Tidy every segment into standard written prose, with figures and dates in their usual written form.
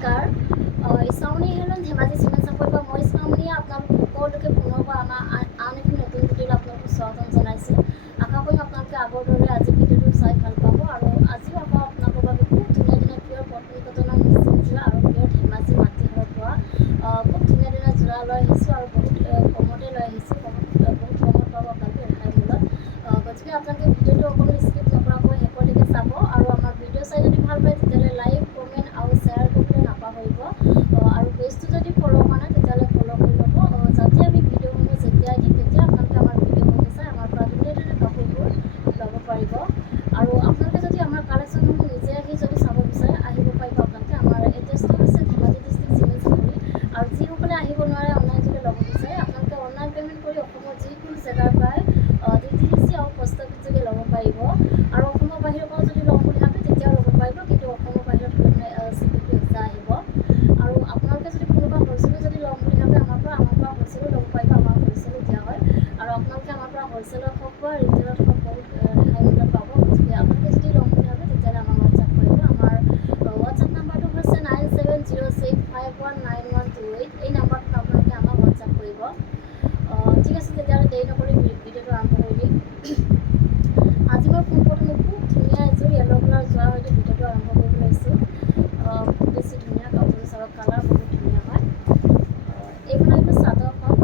নমস্কাৰ। ইছামণি হেলন ধেমাজি চিমেণ্ট চাপৰিৰ পৰা মই ইছামণিয়ে আপোনালোক সকলোকে পুনৰবাৰ আমাৰ আন এটি নতুন ভিডিঅ'লৈ আপোনালোকক স্বাগতম জনাইছোঁ। আশা কৰিম আপোনালোকে আগৰ দৰে আজি ভিডিঅ'টো চাই ভাল পাব আৰু আজিও আকৌ আপোনালোকৰ বাবে খুব ধুনীয়া ধুনীয়া পিয়ৰ পত্নীকটনৰ মিচিং যোৰা আৰু পিয়ৰ ধেমাজি মাটিহাৰৰ পৰা খুব ধুনীয়া ধুনীয়া যোৰা লৈ আহিছোঁ আৰু বহুত কমতে লৈ আহিছোঁ। বহুত কমত পাব আপোনালোকে ৰেহাই মূল্যত। গতিকে আপোনালোকে ভিডিঅ'টো অকণো স্কিপ নকৰাকৈ শেষলৈকে চাব আৰু আমাৰ ভিডিঅ' চাই যদি ভাল পায় তেতিয়াহ'লে লাইক কমেণ্ট আৰু শ্বেয়াৰ কৰিবলৈ নাপাহৰিব। আৰু পেজটো যদি ফ'ল' কৰা নাই তেতিয়াহ'লে ফ'ল' কৰি ল'ব, যাতে আমি ভিডিঅ'সমূহ যেতিয়াই দিম তেতিয়া আপোনালোকে আমাৰ ভিডিঅ'সমূহ চাই আমাৰ পৰা ধুনীয়া ধুনীয়া কাপোৰবোৰ ল'ব পাৰিব। আৰু আপোনালোকে যদি আমাৰ কালেকশ্যনসমূহ নিজে আহি যদি চাব বিচাৰে আহিব পাৰিব। আপোনালোকে আমাৰ এড্ৰেছটো হৈছে ধেমাজি ডিষ্ট্ৰিক্ট চিমেণ্ট চাপৰি। আৰু যিসকলে আহিব নোৱাৰে অনলাইন যোগে ল'ব বিচাৰে আপোনালোকে অনলাইন পে'মেণ্ট কৰি অসমৰ যিকোনো জেগাৰ পৰাই DTDC আৰু পোষ্ট অফিচ যোগে ল'ব পাৰিব। আৰু অসমৰ বাহিৰৰ পৰাও যদি ল'ম বুলি ভাবে তেতিয়াও ল'ব পাৰিব, কিন্তু অসমৰ বাহিৰত হ'লে মানে CPP এক্সট্ৰা আহিব। আৰু আপোনালোকে যদি কোনোবা হ'লচেলো যদি ল'ম বুলি ভাবে আমাৰ পৰা হ'লচেলো ল'ব পাৰিব, আমাৰ হ'লচেলো দিয়া হয়। আৰু আপোনালোকে আমাৰ পৰা হ'লচেলত হওক বা ৰিটেইলত হওক বহুত ৰেহাই মূল্যত পাব। গতিকে আপোনালোকে যদি ল'ম বুলি ভাবে তেতিয়াহ'লে আমাক হোৱাটছআপ কৰিব। আমাৰ হোৱাটছআপ নাম্বাৰটো হৈছে 9706519128। এই নাম্বাৰটোত আপোনালোকে আমাক হোৱাটছআপ কৰিব। ঠিক আছে, তেতিয়াহ'লে দেৰি নকৰি ভিডিঅ'টো আৰম্ভ কৰি দিম। আজি মই পোনপ্ৰথমে খুব ধুনীয়া এযোৰ য়েল্ল' কালাৰ যোৱাৰ সৈতে ভিডিঅ'টো আৰম্ভ কৰিব লৈছোঁ। খুব বেছি ধুনীয়া কাপোৰযোৰ চাওক, কালাৰ বহুত ধুনীয়া হয়। এইখন আহিব চাদৰখন।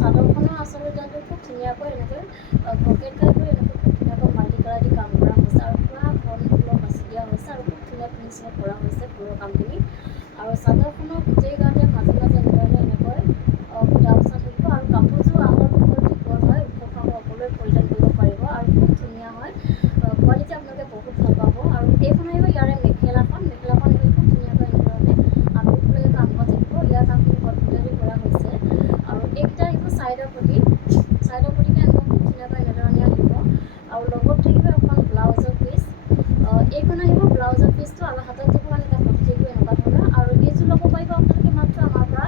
চাদৰখনৰ আচলতে খুব ধুনীয়াকৈ এনেকৈ পকেট টাইপ কৰি এনেকৈ খুব ধুনীয়াকৈ মাল্টি কালাৰ দি কাম কৰা হৈছে আৰু পুৰা ঘন ফুলৰ বাছি দিয়া হৈছে আৰু খুব ধুনীয়া ফিনিচিঙত কৰা হৈছে ফুলৰ কামখিনি। আৰু চাদৰখনৰ গোটেই গাতে মাজে মাজে এনেকৈ বুটা বচা থাকিব আৰু কাপোৰযোৰ আহল বহল দীঘল হয়, ওখ খাব সকলোৱে পৰিধান কৰিব পাৰিব আৰু খুব ধুনীয়া হয়। কোৱালিটি আপোনালোকে বহুত ভাল পাব। আৰু এইখন আহিব ইয়াৰে মেখেলাখন আহিব খুব ধুনীয়াকৈ এনেধৰণে আঁতৰফালে কাম কৰা থাকিব। ইয়াৰ কামখিনি কটনেৰে কৰা হৈছে। আৰু এইকেইটা আহিব ছাইডৰ পটিকে এনেকৈ খুব ধুনীয়াকৈ এনেধৰণে আহিব। আৰু লগত থাকিব এখন ব্লাউজৰ পিচ। এইখন আহিব ব্লাউজৰ পিচটো আৰু হাতত দিব মানে এটা পটি থাকিব এনেকুৱা ধৰণৰ। আৰু এইযোৰ ল'ব পাৰিব আপোনালোকে মাত্ৰ আমাৰ পৰা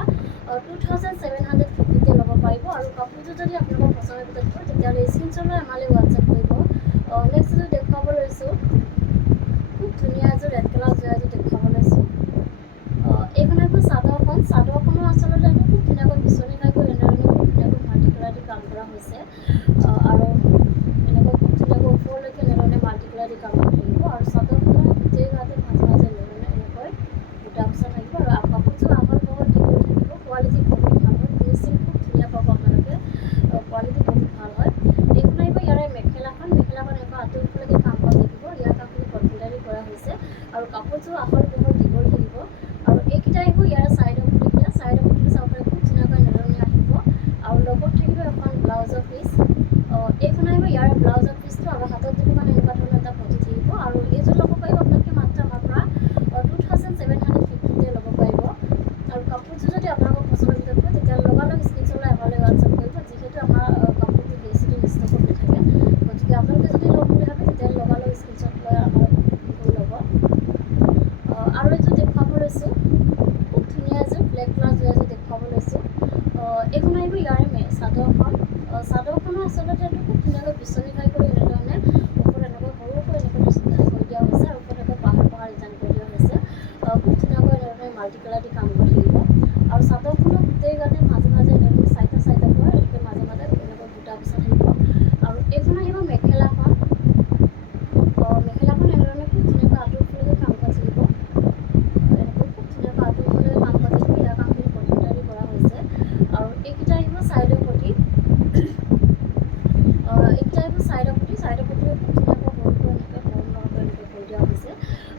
2750তে ল'ব পাৰিব। আৰু কাপোৰযোৰ যদি আপোনালোকৰ পচন্দ হয় তেতিয়াহ'লে স্ক্ৰীনশ্বট লৈ আমালৈ হোৱাটছআপ কৰিব। নেক্সট এযোৰ দেখুৱাব লৈছোঁ, খুব ধুনীয়া এযোৰ ৰেড কালাৰ যোৰা এযোৰ দেখুৱাব লৈছোঁ। এইখন আহিব চাদৰখনৰ আচলতে খুব ধুনীয়াকৈ বিচনী খাইকৈ এনেধৰণে খুব ধুনীয়াকৈ মাল্টি কালাৰ দি কাম কৰা হৈছে। আৰু এনেকৈ খুব ধুনীয়াকৈ ওপৰলৈকে এনেধৰণে মাল্টি কালাৰ দি কাম কৰি থাকিব। আৰু চাদৰখনৰ গোটেই গাতে মাজে মাজে এনেধৰণে এনেকৈ বুটা বচা থাকিব আৰু কাপোৰযোৰ আহল বহল দীঘল থাকিব। কোৱালিটি বহুত ভাল হয়, ফিনিচিং খুব ধুনীয়া পাব আপোনালোকে, কোৱালিটি বহুত ভাল হয়। এইখন আহিব ইয়াৰে মেখেলাখন এনেকুৱা আঁতৰফালেকে কাম কৰা থাকিব। ইয়াৰ কামখিনি কটনেৰে কৰা হৈছে আৰু কাপোৰযোৰ আহল বহল দীঘল থাকিব। আৰু এইকেইটা আহিব ইয়াৰ ছাইডৰ পটিটো চাব পাৰে খুব ধুনীয়াকৈ এনেধৰণে আহিব। আৰু লগত থাকিব এখন ব্লাউজৰ পিচ। এইখন আহিব ইয়াৰ ব্লাউজৰ পিচটো আৰু হাতত দিব মানে এনেকুৱা ধৰণৰ এটা পটি থাকিব। আৰু এইযোৰ ল'ব পাৰিব আপোনালোকে মাত্ৰ আমাৰ পৰা 2750তে ল'ব পাৰিব। আৰু কাপোৰযোৰ যদি আপোনালোকৰ পচন্দৰ ভিতৰত হয় তেতিয়াহ'লে লগালগ স্ক্ৰীনশ্বট লৈ আমালৈ হোৱাটছআপ কৰিব, যিহেতু আমাৰ কাপোৰবোৰ বেছিদিন ষ্টকত নাথাকে। গতিকে আপোনালোকে যদি ল'ম বুলি ভাবে তেতিয়াহ'লে লগালগ স্ক্ৰীনশ্বট লৈ আমাৰ বুকিং কৰি ল'ব। আৰু এযোৰ দেখুৱাব লৈছোঁ, খুব ধুনীয়া এযোৰ ব্লেক কালাৰ যোৰা এযোৰ দেখুৱাব লৈছোঁ। এইখন আহিব ইয়াৰে চাদৰখন। চাদৰখনৰ আচলতে এইটো খুব ধুনীয়াকৈ বিচনী খাই কৰি এনেধৰণে ওপৰত এনেকৈ সৰুকৈ এনেকৈ খাই কৰি দিয়া হৈছে আৰু ওপৰত এনেকৈ পাহাৰ ডিজাইন কৰি দিয়া হৈছে। খুব ধুনীয়াকৈ এনেধৰণে মাল্টি কালাৰ দি কাম কৰি থাকিব। আৰু চাদৰখনৰ গোটেই গাতে মাজে মাজে এনেকৈ চাইডৰ পৰা এনেকৈ মাজে মাজে এনেকৈ বুটা বচা থাকিব। আৰু এইখন আহিব মেখেলাখন। এনেধৰণে খুব ধুনীয়াকৈ আঁতৰফালেকে কাম কৰা থাকিব। এনেকৈ খুব ধুনীয়াকৈ আঁতৰফালেকে কাম কৰা থাকিব। ইয়াৰ কামখিনি কটনেৰে কৰা হৈছে। আৰু এইকেইটা আহিব ছাইডৰ পটি। ছাইডৰ পটিও খুব ধুনীয়াকৈ সৰুকৈ এনেকৈ কৰি দিয়া হৈছে।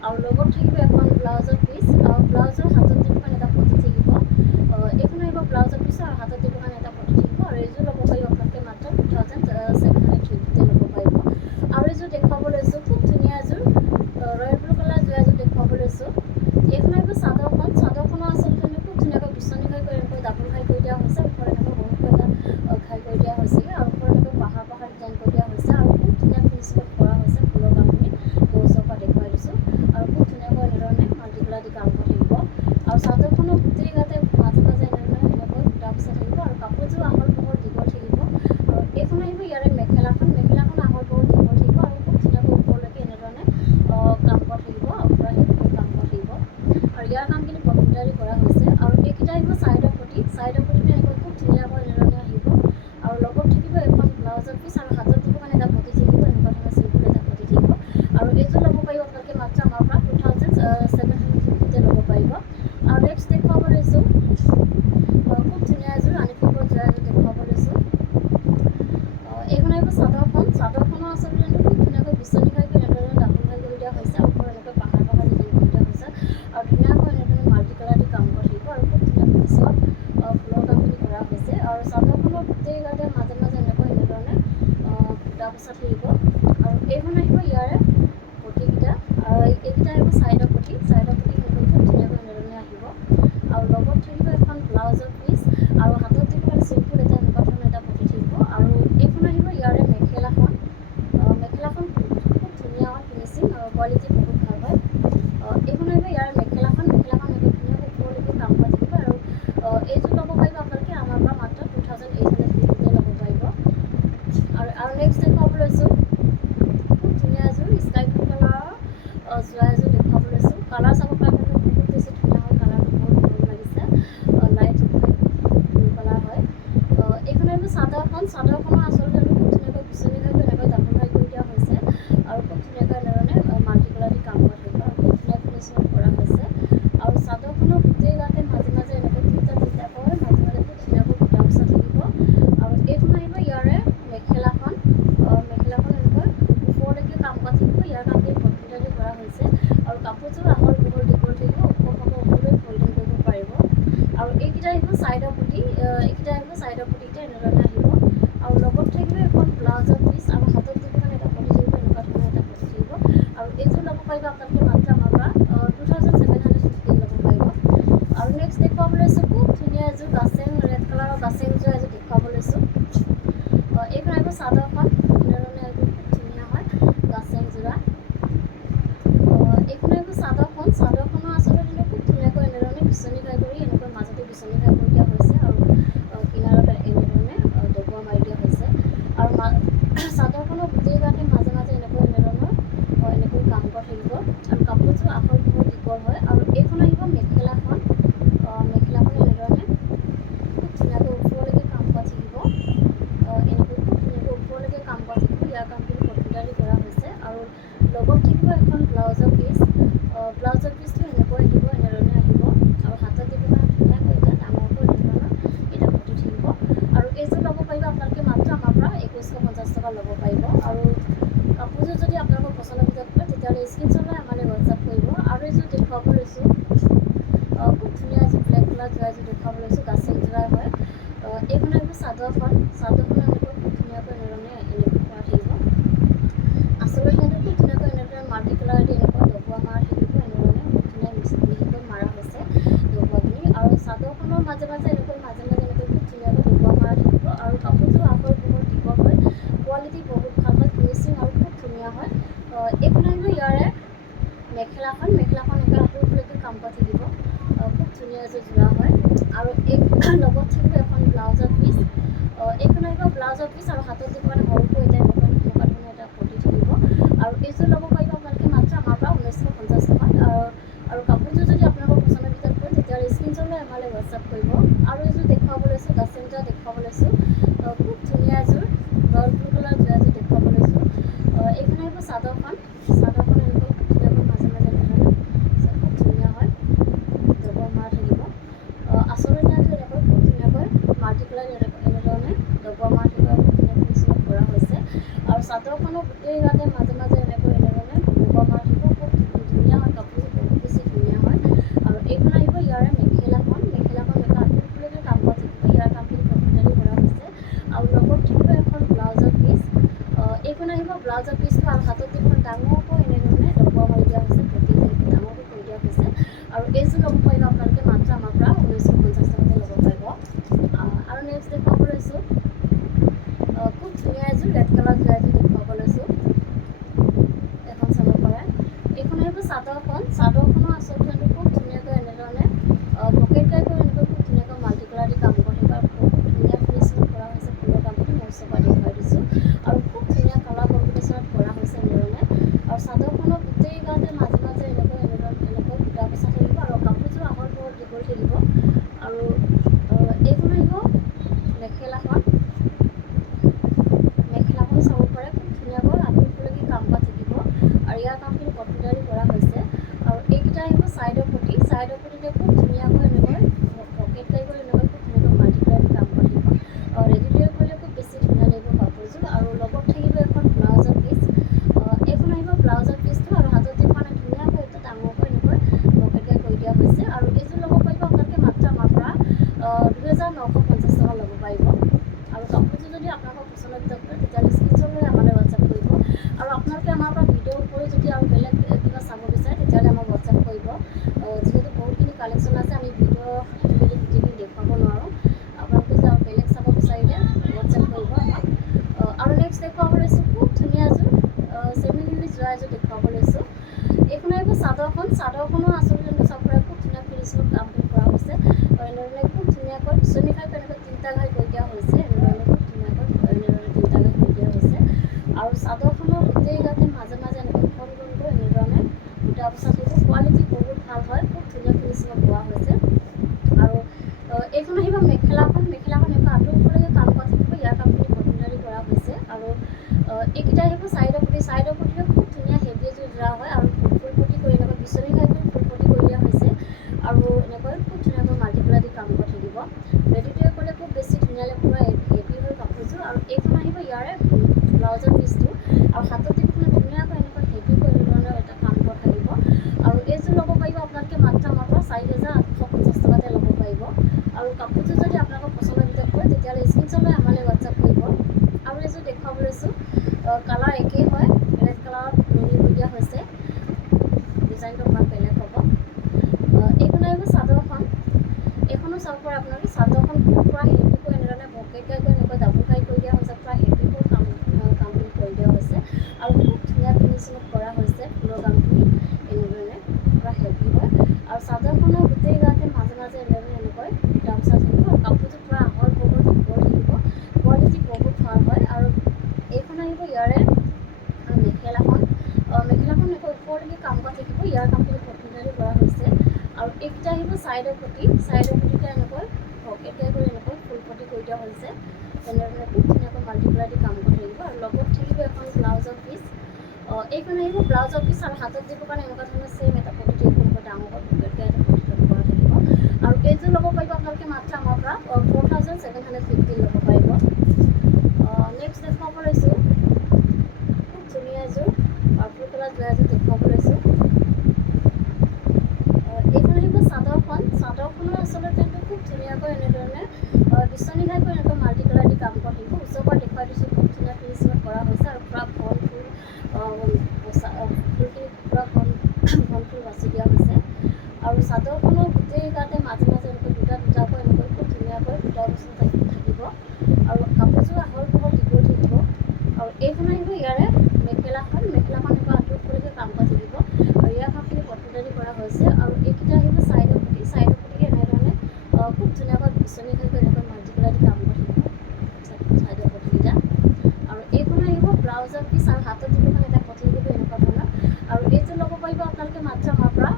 আৰু লগত থাকিব এখন ব্লাউজৰ পিচ। ব্লাউজৰ হাতত দিব কাৰণে এটা পটি থাকিব। এইখন আহিব ব্লাউজৰ পিচ আৰু হাতত দিব কাৰণে এটা পটি থাকিব। আৰু এইযোৰ ল'ব পাৰিব আপোনালোকে মাত্ৰ 2750তে ল'ব পাৰিব। আৰু এযোৰ দেখুৱাব লৈছোঁ, খুব ধুনীয়া এযোৰ ৰয়েল ব্লু কালাৰ যোৰা এযোৰ দেখুৱাব লৈছোঁ। এইখন আহিব চাদৰখনৰ আচলতে খুব ধুনীয়াকৈ বিচনী খাই কৰি এনেকৈ ডাবুল খাই কৰি দিয়া হৈছে। ওপৰত এনেকৈ সৰুকৈ এটা খাই কৰি দিয়া হৈছিলে আৰু ওপৰত এনেকৈ পাহাৰ ডিজাইন কৰি দিয়া হৈছে আৰু খুব ধুনীয়া ফিনিচিঙত কৰা হৈছে ফুলৰ কামখিনি। মই ওচৰৰ পৰা দেখুৱাই দিছোঁ। আৰু খুব ধুনীয়াকৈ এনেধৰণে মাল্টি কালাৰ দি কাম কৰি থাকিব। আৰু চাদৰখনৰ গোটেই গাতে মাজে মাজে এনেকৈ বুটা বচা থাকিব। আৰু কাপোৰযোৰ আহল বহল দীঘল থাকিব। আৰু এইখন আহিব ইয়াৰে মেখেলাখন আহল বহল দীঘল থাকিব আৰু খুব ধুনীয়াকৈ ওপৰলৈকে এনেধৰণে কাম কৰা থাকিব। আৰু পূৰা হেভিকৈ কাম 750 ল'ব পাৰিব। আৰু নেক্সট দেখুৱাব লৈছোঁ খুব ধুনীয়া এযোৰ ৰাণী পিংকৰ যোৰা এযোৰ দেখুৱাব লৈছোঁ। এইখন আহিব চাদৰখন। চাদৰখনৰ আচলতে খুব ধুনীয়াকৈ বিচনী ঘাইকৈ এনেদৰে ডাবুল ঘাই কৰি দিয়া হৈছে, ওপৰত এনেকৈ পাহাৰ পাহাৰ ডিজাইন কৰি দিয়া হৈছে আৰু ধুনীয়াকৈ এনেদৰে মাল্টি কালাৰ দি কাম কৰি থাকিব আৰু খুব ধুনীয়া পিছত ফুলৰ কামখিনি কৰা হৈছে। আৰু চাদৰখনৰ গোটেই গাতে মাজে মাজে এনেধৰণে বুটা বচা থাকিব। আৰু এইখন আহিব ইয়াৰে পটিকেইটা, আৰু এইকেইটা আহিব চাইডৰ পটি। চাইডৰ পটি খুব ধুনীয়াকৈ এনেধৰণে আহিব। আৰু লগত থাকিব এখন ব্লাউজৰ পিচ আৰু হাতত দিব চিম্পুল এটা এনেকুৱা ধৰণৰ এটা পটি থাকিব। আৰু এইখন আহিব ইয়াৰে মেখেলাখন। মেখেলাখন খুব ধুনীয়া হয়, ফিনিচিং আৰু কোৱালিটি বহুত ভাল হয়। এইখন আহিব ইয়াৰ মেখেলাখন। মেখেলাখন এনেকৈ ধুনীয়াকৈ ওপৰলৈকে কাম কৰা থাকিব। আৰু এইযোৰ ল'ব পাৰিব আপোনালোকে আমাৰ পৰা মাত্ৰ 2850 ল'ব পাৰিব। আৰু নেক্সট দেখুৱাব লৈছোঁ খুব ধুনীয়া এযোৰ স্কাই ব্লু কালাৰৰ যোৰা এযোৰ দেখুৱাব লৈছোঁ। কালাৰ চাব পাৰে বহুত বেছি ধুনীয়া হয়, কালাৰটো বহুত ভাল লাগিছে, লাইট ব্লু কালাৰ হয়। এইখন আহিব চাদৰখন। চাদৰখনৰ আচলতে খুব ধুনীয়াকৈ বিচনী ঘাইকৈ এনেকৈ ডাবুল ঘাই কৰি দিয়া হৈছে আৰু খুব ধুনীয়াকৈ এনেধৰণে মাল্টি কালাৰ দি কাম কৰা থাকিব আৰু খুব ধুনীয়া ফিনিচিঙত কৰা হৈছে। আৰু চাদৰখনৰ গোটেই গাতে মাজে মাজে এনেকৈ তিনিটাকৈ মাজে মাজে খুব ধুনীয়াকৈ বুটা বচা থাকিব। আৰু এইখন আহিব ইয়াৰে মেখেলাখন। মেখেলাখন এনেকৈ ওপৰলৈকে কাম কৰা থাকিব। ইয়াৰ কামখিনি কম্পিউটাৰ দি কৰা হৈছে আৰু কাপোৰযোৰ আহল বহল দীঘল থাকিব, ওখ পাব ওপৰলৈ ফল্ডিং কৰিব পাৰিব। আৰু এইকেইটা আহিব চাইডৰ পটি। এইকেইটা আহিব চাইডৰ পটিকেইটা এনেধৰণে আহিব। আৰু লগত থাকিব এখন ব্লাউজৰ পিচ আৰু হাতত দিব এটা পটি থাকিব, এনেকুৱা ধৰণৰ এটা পটি থাকিব। আৰু এইযোৰ ল'ব পাৰিব আপোনালোকে মাত্ৰ আমাৰ পৰা 2750 ল'ব পাৰিব। আৰু নেক্সট দেখুৱাব লৈছোঁ খুব ধুনীয়া এযোৰ গাছেং ৰেড কালাৰৰ গাছেং যোৰা এযোৰ দেখুৱাব লৈছোঁ। এইখন আহিব চাদৰখন। এনেধৰণে এযোৰ খুব ধুনীয়া হয় গাছেং যোৰা। এইখন আহিব চাদৰখন। চাদৰখনৰ আচলতে খুব ধুনীয়াকৈ এনেধৰণে বিচনী ঘাই কৰি এনেকৈ মাজতে বিচনী ঘাই কৰি দিয়া হৈছে আৰু কিনাৰত এনেধৰণে ডবোৱা মাৰি দিয়া হৈছে। আৰু চাদৰখনৰ গোটেই গাতে মাজে মাজে এনেধৰণৰ এনেকৈ কাম কৰা থাকিব। আৰু কাপোৰযোৰ আহল বহল দীঘল হয়। আৰু এইখন আহিব মেখেলাখন। মেখেলাখন এনেধৰণে খুব ধুনীয়াকৈ ওপৰলৈকে কাম কৰা থাকিব। এনেকৈ খুব ধুনীয়াকৈ ওপৰলৈকে কাম কৰা থাকিব। ইয়াৰ কামখিনি কম্পিউটাৰ দি কৰা হৈছে। আৰু লগত থাকিব এখন ব্লাউজৰ পিচ। ব্লাউজৰ পিচটো এনেকৈ আহিব, এনেধৰণে আহিব। আৰু হাতত দিব ধুনীয়াকৈ এটা ডাঙৰকৈ এনেধৰণৰ এটা পটি থাকিব। আৰু এইযোৰ ল'ব পাৰিব আপোনালোকে মাত্ৰ আমাৰ পৰা 2150 টকা ল'ব পাৰিব। আৰু কাপোৰযোৰ যদি আপোনালোকৰ পচন্দৰ ভিতৰত পৰে তেতিয়াহ'লে স্ক্ৰীনশ্বট লৈ আমালৈ হোৱাটছআপ কৰিব। আৰু এইযোৰ দেখুৱাব লৈছোঁ খুব ধুনীয়া এযোৰ ব্লেক কালাৰ যোৰা এযোৰ দেখুৱাব লৈছোঁ, গাছেং যোৰা হয়। এইখন আহিব চাদৰখন। চাদৰখন এনেকৈ খুব ধুনীয়াকৈ এনেধৰণে এনেকৈ কৰা থাকিব। আচলতে খুব ধুনীয়াকৈ এনেদৰে মাল্টি কালাৰ দি এনেকুৱা ডবোৱা মাৰা থাকিব। এনেধৰণে খুব ধুনীয়া মিহিকৈ মাৰা হৈছে ডবোৱাখিনি। আৰু চাদৰখনৰ মাজে মাজে এনেকৈ খুব ধুনীয়াকৈ ডবোৱা মাৰা থাকিব। আৰু কাপোৰযোৰ আহল বহল দীঘল হয়, কোৱালিটি বহুত ভাল হয়, ফিনিচিং আৰু খুব ধুনীয়া হয়। এইখন আহিব ইয়াৰে মেখেলাখন। মেখেলাখন এনেকৈ আঁতৰলৈকে কাম কৰা থাকিব। খুব ধুনীয়া এযোৰ যোৰা হয়। আৰু লগত থাকিব এখন ব্লাউজৰ পিচ। এইখন আহিব ব্লাউজৰ পিচ আৰু হাতত দিব সৰুকৈ এটা এনেকুৱা ধৰণৰ এটা পটি থাকিব। আৰু এইযোৰ ল'ব পাৰিব আপোনালোকে মাত্ৰ আমাৰ পৰা 1950 টকাত। আৰু কাপোৰযোৰ যদি আপোনালোকৰ পচন্দৰ ভিতৰত পৰে তেতিয়াহ'লে স্ক্ৰীনশ্বট লৈ আমালৈ হোৱাটছআপ কৰিব। আৰু এইযোৰ দেখুৱাব লৈছোঁ গাছেং যোৰা দেখুৱাব লৈছোঁ। খুব ধুনীয়া এযোৰ ৰয়েল ব্লু কালাৰ যোৰা এযোৰ দেখুৱাব লৈছোঁ। এইখন আহিব চাদৰখন। চাদৰখন এনেকৈ খুব ধুনীয়াকৈ মাজে মাজে এনেধৰণে খুব ধুনীয়া হয়, ডবোৱা মৰা থাকিব। আচলতে এনেকৈ খুব ধুনীয়াকৈ মাল্টি কালাৰ এনেধৰণে ডবোৱা মৰা থাকিব আৰু খুব ধুনীয়া ফিনিচিঙত কৰা হৈছে। আৰু চাদৰখনৰ গোটেই গাতে মাজে মাজে এনেধৰণে ডবোৱা মৰা থাকিব। খুব ধুনীয়া হয়, কাপোৰযোৰ বহুত বেছি ধুনীয়া হয়। আৰু এইখন আহিব ইয়াৰে মেখেলাখন। মেখেলাখন এনেকৈ আঁতৰলৈকে কাম কৰা থাকিব। ইয়াৰ কামখিনি কম্পিউটাৰ দি কৰা হৈছে। আৰু লগত থাকিব এখন ব্লাউজৰ পিচ। এইখন আহিব ব্লাউজৰ পিচটো আৰু হাতত দিব ডাঙৰকৈ এনেধৰণে ডবোৱা মাৰি দিয়া হৈছে, পটি টাইপৰ ডাঙৰকৈ কৰি দিয়া হৈছে। আৰু এইযোৰ ল'ব পাৰিব আপোনালোকে মাত্ৰ আমাৰ পৰা 1950 টকাতে ল'ব পাৰিব। আৰু নেক্সট দেখুৱাব লৈছোঁ খুব ধুনীয়া এযোৰ ৰেড কালাৰ যোৰা এযোৰ দেখুৱাব লৈছোঁ। এখন চাব পাৰে। এইখন আহিব চাদৰখন। চাদৰখনৰ আচলতে খুব ধুনীয়াকৈ এনেধৰণে পকেট টাইপৰ এনেকৈ খুব ধুনীয়াকৈ মাল্টি কালাৰ দি কাম কৰি থাকিব। আৰু বহুত ধুনীয়া ফিনিচিঙত কৰা হৈছে ফুলৰ কামখিনি মই ওচৰৰ পৰা দেখুৱাই দিছোঁ। আৰু খুব ধুনীয়া কালাৰ কম্বিনেশ্যনত কৰা হৈছে এনেধৰণে। আৰু চাদৰখনৰ গোটেই গাতে মাজে মাজে এনেকৈ বুটা বচা থাকিব। আৰু কাপোৰযোৰ আহল বহল দীঘল থাকিব। আৰু এইখন আহিব মেখেলাখন। মেখেলাখন চাব পাৰে খুব ধুনীয়াকৈ আঁতৰলৈকে কাম কৰা থাকিব। আৰু ইয়াৰ কামখিনি কম্পিউটাৰ দি কৰা হৈছে। আৰু এইকেইটা আহিব চাইডৰ পটিতে খুব ধুনীয়াকৈ এনেকৈ পকেট টাইপৰ এনেকৈ খুব ধুনীয়াকৈ মাল্টিপ্লাই কাম কৰি থাকিব। ৰেডি টু ৱেৰ কৰিলে খুব বেছি ধুনীয়া লাগিব কাপোৰযোৰ। আৰু লগত থাকিব এখন ব্লাউজৰ পিচ। এইখন আহিব ব্লাউজৰ পিচটো, আৰু হাতত যিখন ধুনীয়াকৈ এটা ডাঙৰকৈ এনেকৈ পকেটকৈ কৰি দিয়া হৈছে। আৰু এইযোৰ ল'ব পাৰিব আপোনালোকে মাত্ৰ আমাৰ পৰা 2950 টকা ল'ব পাৰিব। আৰু কাপোৰযোৰ যদি আপোনালোকৰ পচন্দ ভিতৰত কৰে তেতিয়াহ'লে স্ক্ৰীনশ্বট লৈ আমালৈ হোৱাটছআপ কৰিব। আৰু আপোনালোকে আমাৰ পৰা ভিডিঅ' কৰি যদি আৰু বেলেগ কিবা চাব বিচাৰে তেতিয়াহ'লে আমাক হোৱাটছআপ কৰিব। যিহেতু বহুতখিনি কালেকশ্যন আছে, আমি ভিডিঅ' যোগেদি গোটেইখিনি দেখুৱাব নোৱাৰোঁ। আপোনালোকে যদি আৰু বেলেগ চাব বিচাৰিলে হোৱাটছআপ কৰিব আমাক। আৰু নেক্সট দেখুৱাব লৈছোঁ খুব ধুনীয়া এযোৰ চেমিলি যোৱা এযোৰ দেখুৱাব লৈছোঁ। এইখন আহিব চাদৰখনো আচলতে চাব পাৰে খুব ধুনীয়া ফিনিচিঙত কামখিনি কৰা হৈছে। এনেধৰণে খুব ধুনীয়াকৈ বিচনী খাই এনেকৈ 3টা ঘাই কৰি দিয়া হৈছে। এনেধৰণে খুব ধুনীয়াকৈ 3টা ঘাই কৰি দিয়া হৈছে। আৰু চাদৰখনৰ গোটেই গাতে মাজে মাজে এনেকৈ গোলকৈ এনেধৰণে বুটা বচা থাকিব। কোৱালিটি বহুত ভাল হয়, খুব ধুনীয়া ফিনিচিঙত পোৱা হৈছে। আৰু এইখন আহিব মেখেলাখন এনেকুৱা আঁতৰ ওপৰলৈকে কাম কৰা থাকিব। ইয়াৰ কামখিনি কটনাৰী কৰা হৈছে। আৰু এইকেইটা আহিব চাইডৰ পটিতে খুব ধুনীয়া হেভি এযোৰ যোৰা হয়। আৰু ফুল পটি কৰি এনেকৈ বিচনী খাই কৰি ফুল পটি কৰি দিয়া হৈছে। আৰু এনেকৈ খুব ধুনীয়াকৈ মাল্টিপ্লাই দি কাম কৰি থাকিব। ৰেডি টু ৱেৰ কৰিলে খুব বেছি ধুনীয়া লাগিব, পুৰা হেভি হয় কাপোৰযোৰ। আৰু এইখন আহিব ইয়াৰে ব্লাউজৰ পিচটো, আৰু হাতত যিখন ধুনীয়াকৈ এনেকৈ হেভি কৰি ধৰণৰ এটা কাম কৰা থাকিব। আৰু এইযোৰ ল'ব পাৰিব আপোনালোকে মাত্ৰ আমাৰ পৰা 4850 টকাতে ল'ব পাৰিব। আৰু কাপোৰযোৰ যদি আপোনালোকৰ পচন্দৰ ভিতৰত কৰে তেতিয়াহ'লে স্ক্ৰীনশ্বট লৈ আমালৈ হোৱাটছআপ কৰিব। আৰু এইযোৰ দেখুৱাব লৈছোঁ, কালাৰ একেই হয়, ৰেড কালাৰত নুনি কৰি দিয়া হৈছে। ডিজাইনটো অকণমান বেলেগ হ'ব। এইখন আহিব চাদৰখন। এইখনো চাব পাৰে আপোনালোকে। চাদৰখন পূৰা হেভিকৈ এনেধৰণে পকেটকৈ এনেকৈ ডাবুল কাই কৰি দিয়া হৈছে। পূৰা হেভিকৈ কামখিনি কৰি দিয়া হৈছে। আৰু খুব ধুনীয়া ফিনিচিঙত কৰা হৈছে ফুলৰ কামখিনি। এনেধৰণে পূৰা হেভি হয়। আৰু চাদৰখনৰ গোটেই গাতে মাজে মাজে এনেকৈ বুটা বচা থাকিব। আৰু কাপোৰযোৰ পূৰা আহল বহল দীঘল থাকিব। কোৱালিটি বহুত ভাল হয়। আৰু এইখন আহিব ইয়াৰে মেখেলাখন এনেকৈ ওপৰলৈকে কাম কৰা থাকিব। ইয়াৰ কামখিনি কটনাৰী কৰা হৈছে। আৰু এইকেইটা আহিব চাইডৰ পটিতে এনেকৈ পকেটকৈ কৰি এনেকৈ ফুল পটি কৰি দিয়া হৈছে। তেনেধৰণে খুব ধুনীয়াকৈ মাল্টিপ্লাই দি কাম কৰি থাকিব। আৰু লগত থাকিব এখন ব্লাউজৰ পিচ। এইখন আহিব ব্লাউজৰ পিচ, আৰু হাতত দিবৰ কাৰণে এনেকুৱা ধৰণৰ ছেইম এটা পটি এনেকৈ ডাঙৰকৈ পকেটকৈ এটা পটি কৰা থাকিব। আৰু এইযোৰ ল'ব পাৰিব আপোনালোকে মাত্ৰ আমাৰ পৰা 4750 ল'ব পাৰিব। নেক্সট দেখুৱাব লৈছোঁ খুব ধুনীয়া এযোৰ পাৰ্পল কালাৰ যোৱা এযোৰ দেখুৱাব লৈছোঁ। এইখন আহিব চাদৰখনৰ আচলতে খুব ধুনীয়াকৈ এনেধৰণে বিচনী ঘাই কৰি এনেকৈ মাল্টি কালাৰ দি কাম কৰা থাকিব। ওচৰৰ পৰা দেখুৱাই দিছোঁ, খুব ধুনীয়া ফিনিচিঙত কৰা হৈছে। আৰু পূৰা ঘন ফুলখিনি পূৰা ঘন ফুল বাছি দিয়া হৈছে। আৰু চাদৰখনৰ গোটেই গাতে মাজে মাজে এনেকৈ দুটাকৈ এনেকৈ খুব ধুনীয়াকৈ বুটা বচা থাকিব। আৰু কাপোৰযোৰ আহল বহল দীঘল থাকিব। আৰু এইখন আহিব ইয়াৰে মেখেলাখন এনেকুৱা আঁতৰ ওপৰলৈকে কাম কৰা থাকিব। আৰু ইয়াৰ কামখিনি কটনাৰী কৰা হৈছে। আৰু এইকেইটা আহিব চাইডৰ পটিকে এনেধৰণে খুব ধুনীয়াকৈ বিচনী খাই এনেকৈ মাল্টিপ্লাই দি কাম কৰি থাকিব চাইডৰ পটিকেইটা। আৰু এইখন আহিব ব্লাউজৰ পিচ, আৰু হাতত যিখন এটা পটি দিব এনেকুৱা ধৰণৰ। আৰু এইযোৰ ল'ব পাৰিব আপোনালোকে মাত্ৰ আমাৰ পৰা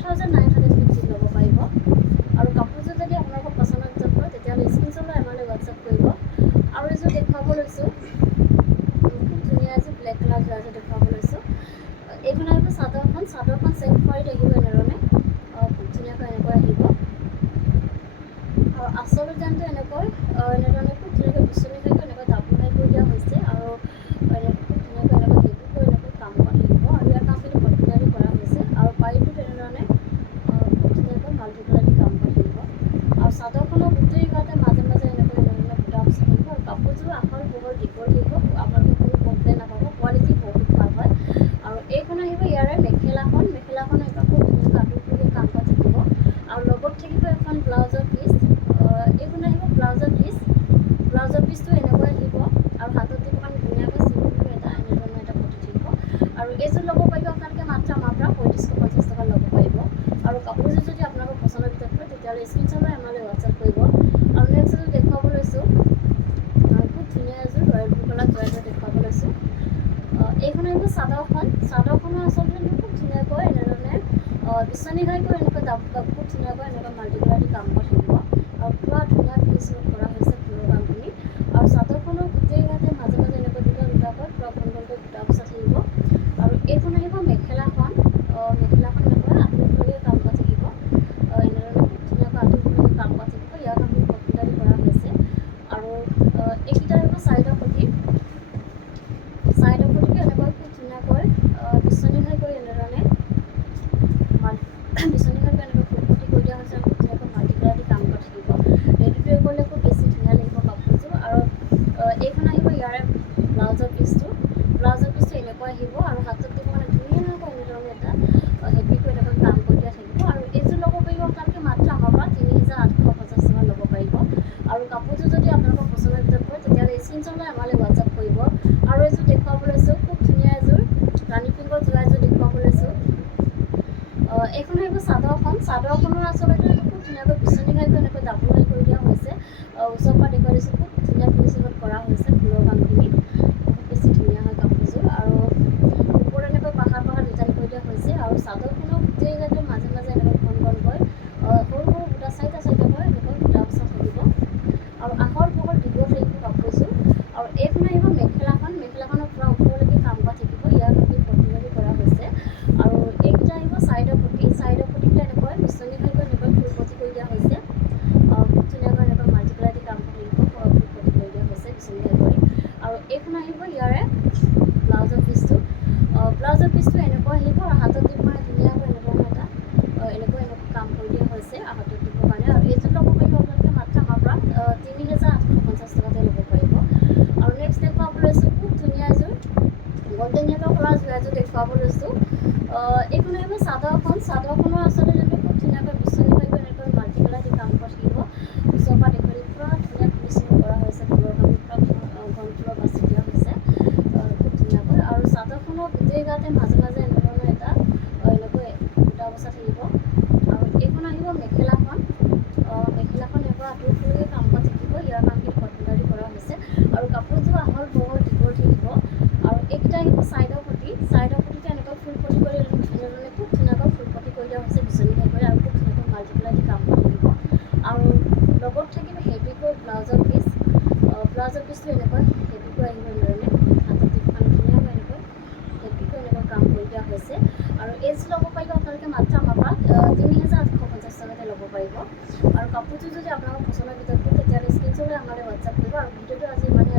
2950 ল'ব পাৰিব। আৰু কাপোৰযোৰ যদি আপোনালোকৰ পচন্দৰ ভিতৰত কৰে তেতিয়াহ'লে স্ক্ৰীনশ্বট লৈ আমালৈ হোৱাটছআপ কৰিব। আৰু এইযোৰ দেখুৱাব লৈছোঁ খুব ধুনীয়া এযোৰ ব্লেক কালাৰ যোৱা এযোৰ দেখুৱাব লৈছোঁ। এইখন আহিব চাদৰখন চেম ফাৰীত আহিব এনেধৰণে খুব ধুনীয়াকৈ এনেকৈ আহিব। আৰু আচল ডিজাইনটো এনেধৰণে খুব ধুনীয়াকৈ বিচনী খাই এনেকৈ ডাবুল হাই কৰি দিয়া হৈছে। আৰু খুব ধুনীয়াকৈ এনেকৈ হেভিকৈ কাম কৰা থাকিব। আৰু ইয়াৰ কামখিনি কটনাৰী কৰা হৈছে। আৰু পাৰিটোত এনেধৰণে খুব ধুনীয়াকৈ মাল্টিপ্লাই দি কাম কৰা থাকিব। আৰু চাদৰখনৰ গোটেই গাতে মাজে মাজে এনেধৰণে বুটা বচা থাকিব। আৰু কাপোৰযোৰ আহল বহল দীঘল থাকিব। আপোনালোকে কোনো কমপ্লেইন নাপাব, কোৱালিটি বহুত ভাল হয়। আৰু এইখন আহিব ইয়াৰে মেখেলাখন এটা খুব ধুনীয়াকৈ আঁতৰ ওপৰলৈকে কাম কৰা থাকিব। আৰু লগত থাকিব এখন ব্লাউজৰ পিচ। এইখন আহিব ব্লাউজৰ পিচটো এনেকৈ আহিব। আৰু হাতত দিব কাৰণে ধুনীয়াকৈ চিম্পুলকৈ এনেধৰণে এটা পটি থাকিব। আৰু এইযোৰ ল'ব পাৰিব আপোনালোকে মাত্ৰ আমাৰ পৰা 3550 টকা ল'ব পাৰিব। আৰু কাপোৰযোৰ যদি আপোনালোকৰ পচন্দৰ ভিতৰত কৰে তেতিয়াহ'লে স্ক্ৰীনশ্বট লৈ আমালৈ হোৱাটছআপ কৰিব। আৰু নেক্সট এযোৰ দেখুৱাব লৈছোঁ খুব ধুনীয়া এযোৰ ৰয়েল ব্লু কালাৰ যোৱা এযোৰ দেখুৱাব লৈছোঁ। এইখন আহিব চাদৰখনৰ আচলতে খুব ধুনীয়াকৈ এনেধৰণে বিচনী ঘাই কৰি খুব ধুনীয়াকৈ মাল্টিপ্লাই দি কাম কৰা থাকিব। আৰু পূৰা ধুনীয়া ফিনিচিঙত কৰা হৈছে ফুলৰ কামখিনি। আৰু চাদৰখনৰ গোটেই গাতে মাজে মাজে দুটাকৈ পূৰা ঘন ঘনকৈ বুটা বচা থাকিব। আৰু এইখন আহিব মেখেলাখন এনেকৈ আঁতৰ এইখন আহিব চাদৰখনৰ আচলতে খুব ধুনীয়াকৈ বিচনী ঘাইকৈ এনেকৈ ডাবুল ঘাই কৰি দিয়া হৈছে। ওচৰৰ পৰা দেখুৱাই দিছোঁ, খুব ধুনীয়া ফিনিচিঙত কৰা হৈছে ফুলৰ কামখিনি, বহুত বেছি ধুনীয়া হয় কাপোৰযোৰ। আৰু ওপৰত এনেকৈ পাহাৰ ডিজাইন কৰি দিয়া হৈছে। আৰু চাদৰখনৰ গোটেই গাতে মাজে মাজে এনেকৈ ঘনকৈ সৰু সৰু বুটা চাৰিটাকৈ এনেকৈ বুটা বচা থাকিব। আৰু আহল বহল দীঘল থাকিব কাপোৰযোৰ। আৰু এইখন আহিব মেখেলাখনৰ পৰা ওপৰলৈকে কাম কৰা থাকিব, ইয়াৰ কাপোৰ পতিভাগী কৰা হৈছে। আৰু এইকেইটা আহিব চাইডৰ পতিবিলাক এনেকৈ বিচনী ঘাইকৈ এনেকৈ ফুল পতি কৰি দিয়া হৈছে। খুব ধুনীয়াকৈ এনেকৈ মাল্টি কালাৰ দি কাম কৰি ফুল পতি কৰি দিয়া হৈছে বিচনী ঘাই কৰি। আৰু এইখন আহিব ইয়াৰে ব্লাউজৰ পিচটো এনেকুৱা আহিব। আৰু হাতত দিব কাৰণে ধুনীয়াকৈ এনেকৈ কাম কৰি দিয়া হৈছে হাতত দিবৰ কাৰণে। আৰু এইযোৰ ল'ব পাৰিব আপোনালোকে মাত্ৰ আমাৰ পৰা ৩,৮৫০ টকাতে ল'ব পাৰিব। আৰু নেক্সট দেখুৱাব লৈছোঁ খুব ধুনীয়া এযোৰ গল্ডেন য়েল্ল' কালাৰ এযোৰ দেখুৱাব লৈছোঁ। এইখন আহিব চাদৰখনৰ আচলতে খুব ধুনীয়াকৈ বিচনী ঘাইকৈ এনেকৈ মাল্টি কালাৰ দি কাম কৰি থাকিব। ওচৰৰ পৰা দেখুৱাই পুৰা ধুনীয়া ফিনিচিং কৰা হৈছে, ফুলৰ কাম পুৰা ঘন ফুলৰ বাছি দিয়া হৈছে খুব ধুনীয়াকৈ। আৰু চাদৰখনৰ গোটেই গাতে মাজে মাজে এনেধৰণৰ এটা এনেকৈ বুটা বচা থাকিব। আৰু এইখন আহিব মেখেলাখন এনেকুৱা আঁতৰলৈকে কাম কৰা থাকিব, ইয়াৰ কামখিনি কটনকাৰী কৰা হৈছে। আৰু কাপোৰযোৰ আহল বহল দীঘল থাকিব। আৰু এইকেইটা আহিব চাইডৰ পতিটো এনেকৈ ফুল পতি কৰি এনেধৰণে খুব ধুনীয়াকৈ ফুল পতি কৰি দিয়া হৈছে বিচনী ঘাই কৰি। আৰু খুব ধুনীয়াকৈ মাল্টি কালাৰ দি কাম কৰি থাকিব। আৰু লগত থাকিব হেভিকৈ ব্লাউজৰ পিচটো এনেকৈ হেভিকৈ আহিব এনেধৰণে হাতত দি ধুনীয়াকৈ হেভিকৈ কাম কৰি দিয়া হৈছে। আৰু এইযোৰ ল'ব পাৰিব আপোনালোকে মাত্ৰ আমাৰ পৰা ৩,৮৫০ টকাতে ল'ব পাৰিব। আৰু কাপোৰযোৰ যদি আপোনালোকৰ পচন্দৰ ভিতৰত তেতিয়াহ'লে স্ক্ৰীনশ্বট লৈ আমালৈ হোৱাটছআপ কৰিব। আৰু ভিডিঅ'টো আজি ইমানে